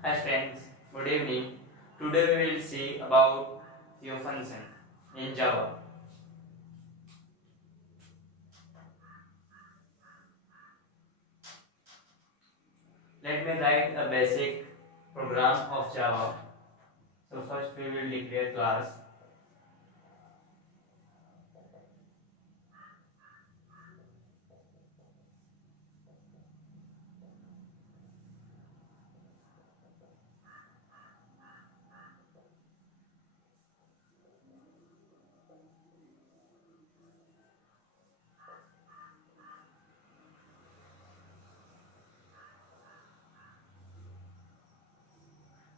Hi friends, good evening. Today we will see about your function in Java. Let me write a basic program of Java. So first we will declare class.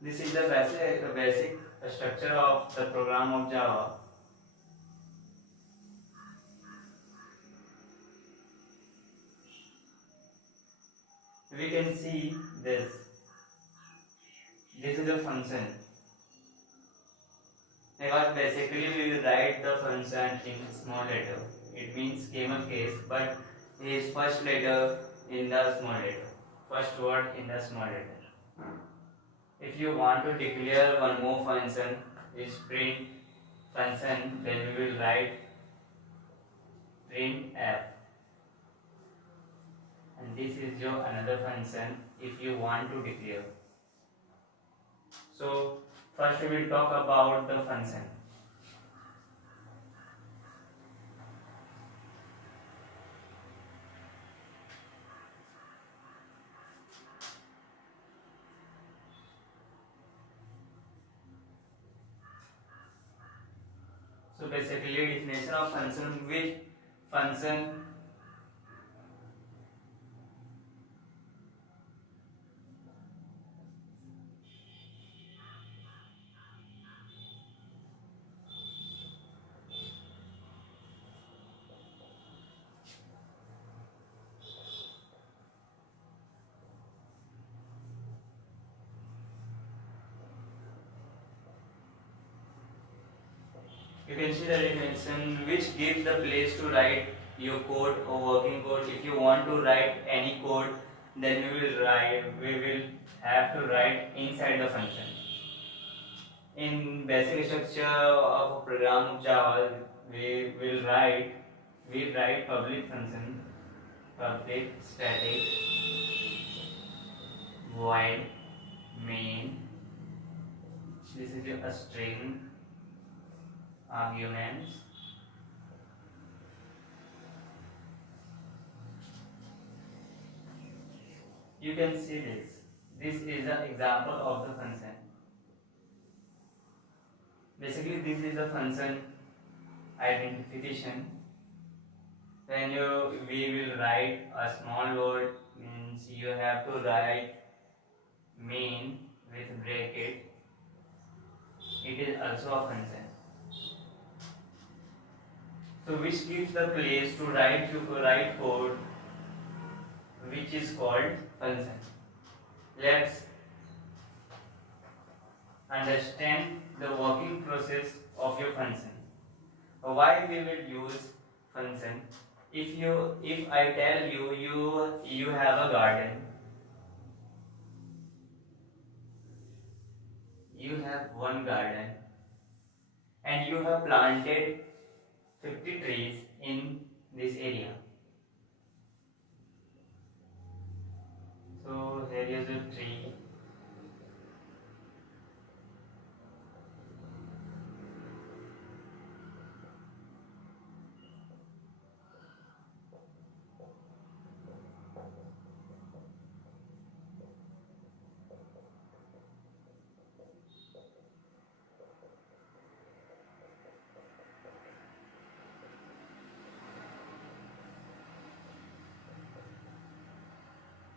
This is the basic structure of the program of Java. We can see this. This is a function. Because basically we will write the function in small letter. It means camel case, but his first letter in the small letter. First word in the small letter. If you want to declare one more function is print function, then we will write printf, and this is your another function if you want to declare. So first we will talk about the function. So basically definition of function, which function you can see the definition which gives the place to write your code or working code. If you want to write any code, then we will have to write inside the function. In basic structure of a program of Java, we write public function, public static void main. This is a string arguments. You can see this. This is an example of the function. Basically, this is a function identification. When we will write a small word, means you have to write main with bracket. It is also a function. So which gives the place to write code, which is called function. Let's understand the working process of your function. Why we will use function? If I tell you have a garden, you have one garden, and you have planted 50 trees in this area. So here is a tree.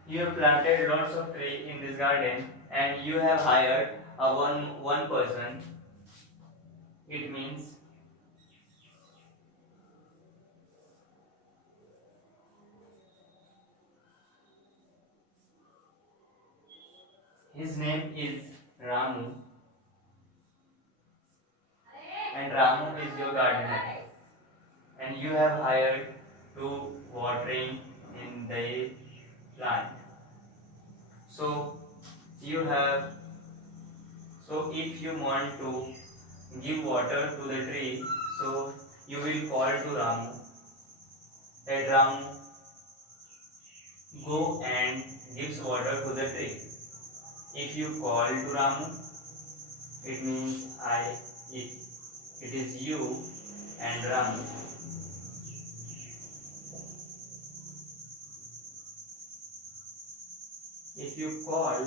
You have planted lots of trees in this garden, and you have hired a one person. It means his name is Ramu, and Ramu is your gardener, and you have hired to watering in the plant. So you have, so if you want to give water to the tree, so you will call to Ramu that Ramu go and gives water to the tree. If you call to Ramu, it means it is you and Ramu. If you call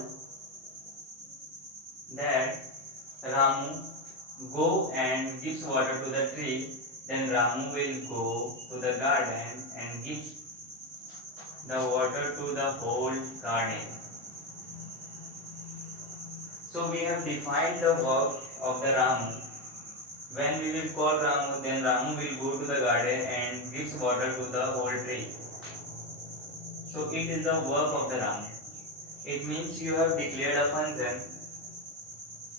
that Ramu go and gives water to the tree, then Ramu will go to the garden and give the water to the whole garden. So we have defined the work of the Ramu. When we will call Ramu, then Ramu will go to the garden and gives water to the whole tree. So it is the work of the Ramu. It means you have declared a function.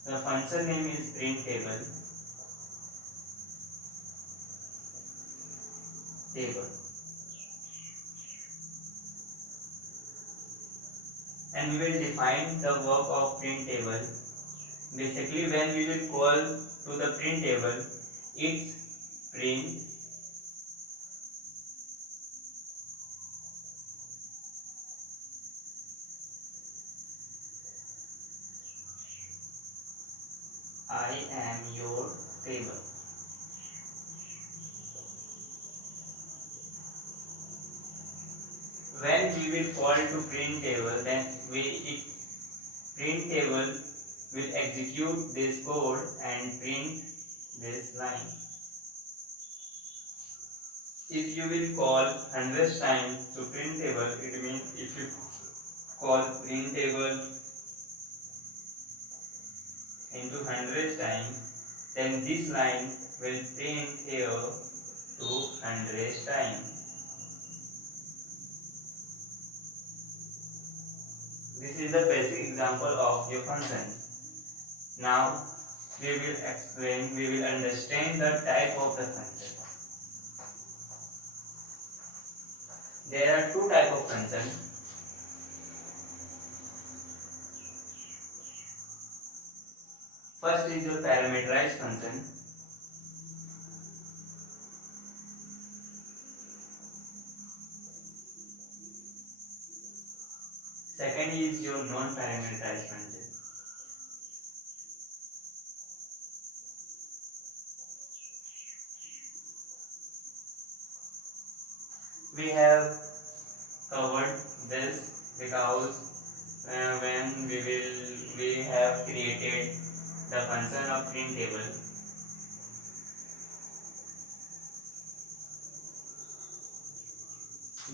The function name is printable. And we will define the work of printable. Basically, when we will call to the printable, it's print I am your table. When we will call to printable, then printable will execute this code and print this line. If you will call 100 times to printable, it means if you call printable into 100 times, then this line will print here to 100 times. This is the basic example of your function. Now we will understand the type of the function. There are two types of function. First is your parameterized function. Second is your non-parameterized function. We have covered this because when we have created the function of printable,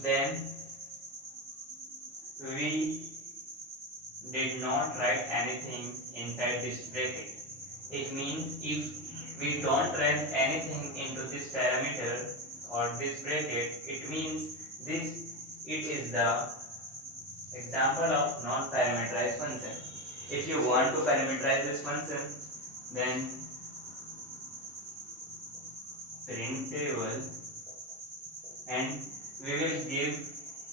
then we did not write anything inside this bracket. It means if we don't write anything into this parameter or this bracket, it means it is the example of non-parameterized function. If you want to parameterize this function, then printable, and we will give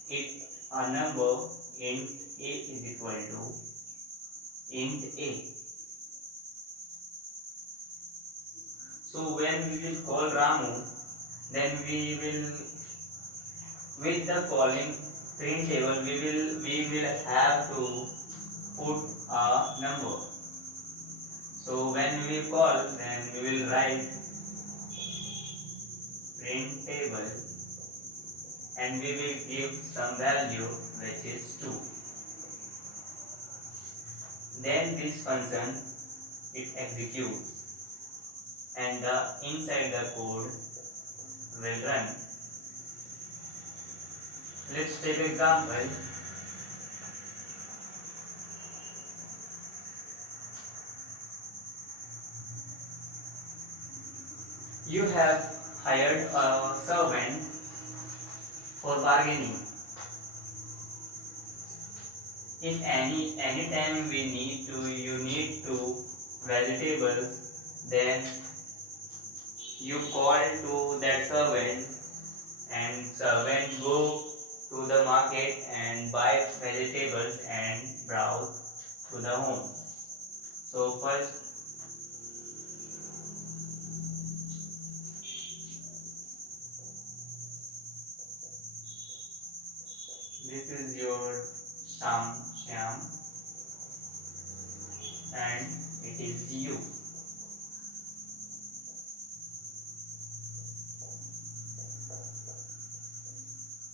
it a number int a is equal to int a. So when we will call Ramu, then we will, with the calling printable, we will have to put a number. So when we call, then we will write printable and we will give some value which is 2. Then this function it executes and inside the code will run. Let's take an example. You have hired a servant for bargaining. If any time you need to vegetables, then you call to that servant and servant go to the market and buy vegetables and browse to the home. So first this is your Shyam and it is you.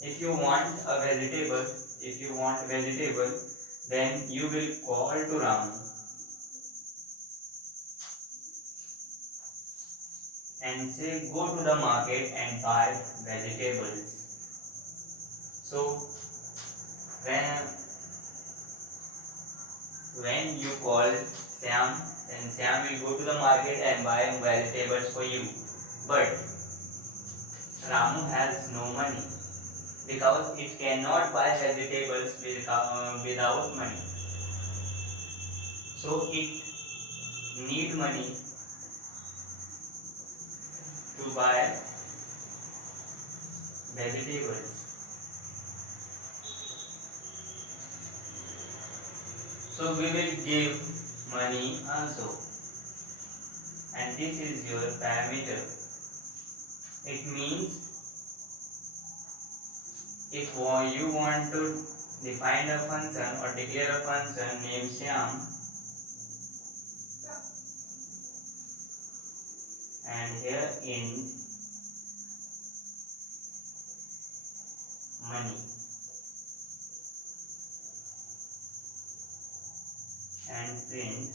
If you want vegetable, then you will call to Ramu and say go to the market and buy vegetables. So when you call Syam, then Syam will go to the market and buy vegetables for you. But Ramu has no money because it cannot buy vegetables without money. So it need money to buy vegetables. So we will give money also, and this is your parameter. It means if you want to define a function or declare a function named Syam, and here int money and print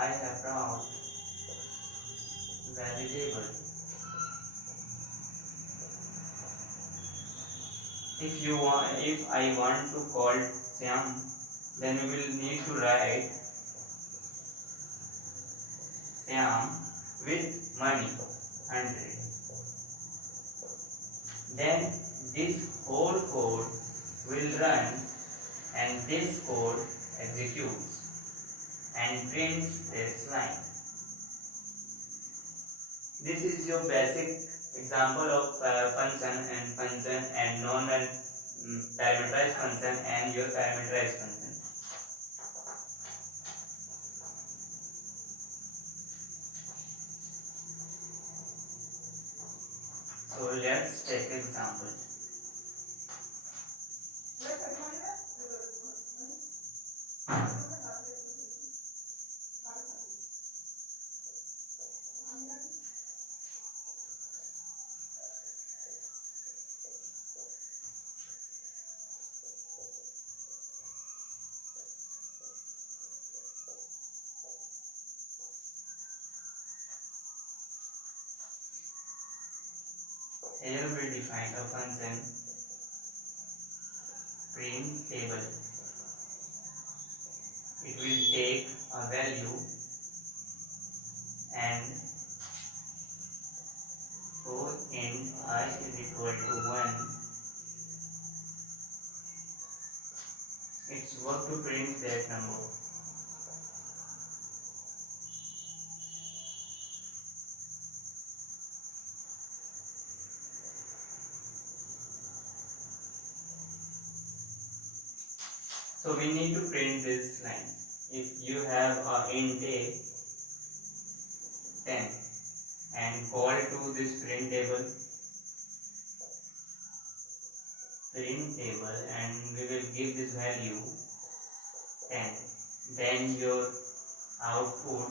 I have brought vegetable. If I want to call Syam, then we will need to write Syam with money 100. Then this whole code will run and this code executes and prints this line. This is your basic example of function and non-parameterized function and your parameterized function. So let's take an example. Here we define a function print table. It will take a value and for int I is equal to 1, it's work to print that number. So we need to print this line. If you have a int a 10 and call to this print table and we will give this value 10, then your output